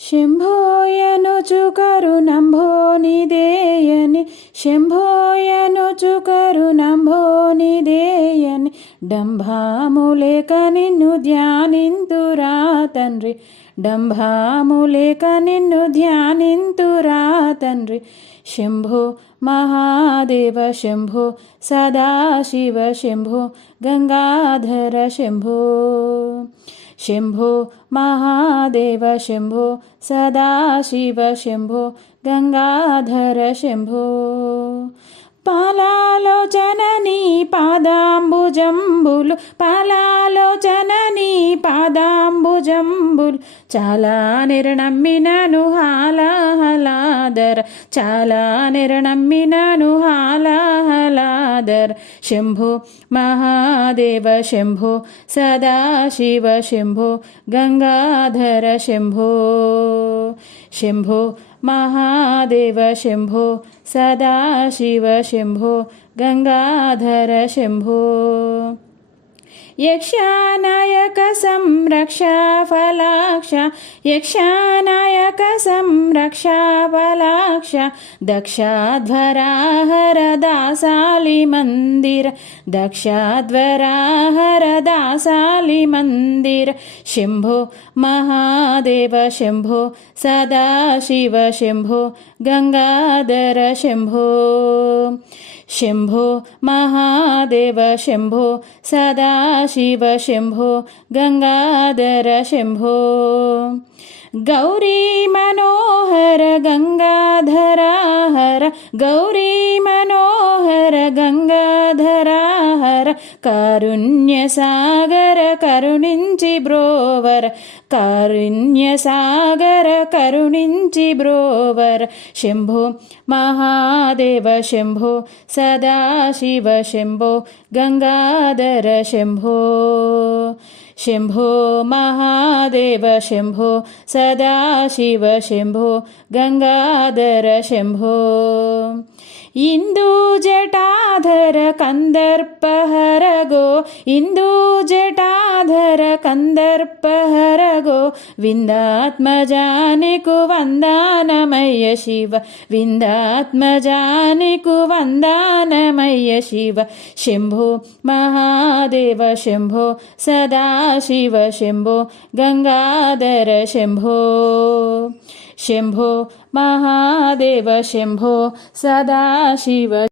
శంభోయనుచు కరుణంభోనిదేయని శంభోయనుచు కరుణంభోనిదేయని డంభాములేక నిన్ను ధ్యానింతురా తండ్రి డంభాములేక నిన్ను ధ్యానింతురా తండ్రి శంభో మహాదేవ శంభో సదాశివ శంభో గంగాధర శంభో శంభో మహాదేవ శంభో సదాశివ శంభో గంగాధర శంభో పాలాలోచననీ పాదాంబుజంబులు పాలాలోచననీ పాదాంబుజంబులు చాలా నిరనమ్మినను హాలాహలాదర చాలా నిరనమ్మినను హాలాహలాదర శంభో మహాదేవ శంభో సదాశివ శంభో గంగాధర శంభో శంభో మహాదేవ శంభో సదాశివ శంభో గంగాధర శంభో యక్షానాయక సంరక్ష ఫలాక్ష యక్షానాయక సంరక్ష ఫలాక్ష దక్షాధ్వరాహర దాసాలి మందిర దక్షాధ్వరాహర దాసాలి మందిర శంభో మహాదేవ శంభో సదాశివ శంభో గంగాధర శంభో శంభో మహాదేవ శంభో సదాశివ శంభో గంగాధర శంభో గౌరీ మనోహర గంగాధరాహర గౌరీ మనోహర గంగాధరాహర కారుణ్య సాగర కరుణించి బ్రోవర కారుణ్య సాగర కరుణించి బ్రోవర శంభో మహాదేవ శంభో సదాశివ శంభో గంగాధర శంభో శంభో మహాదేవ శంభో సదాశివ శంభో గంగాధర శంభో ఇందూ జటాధర కందర్పహర గో ఇందూ జటాధర కందర్పహర గో విందాత్మజానికు వందానమయ్య శివ విందాత్మజానికు వందానమయ్య శివ శంభో మహాదేవ శంభో సదాశివ శంభో గంగాధర శంభో శంభో మహాదేవ శంభో సదాశివ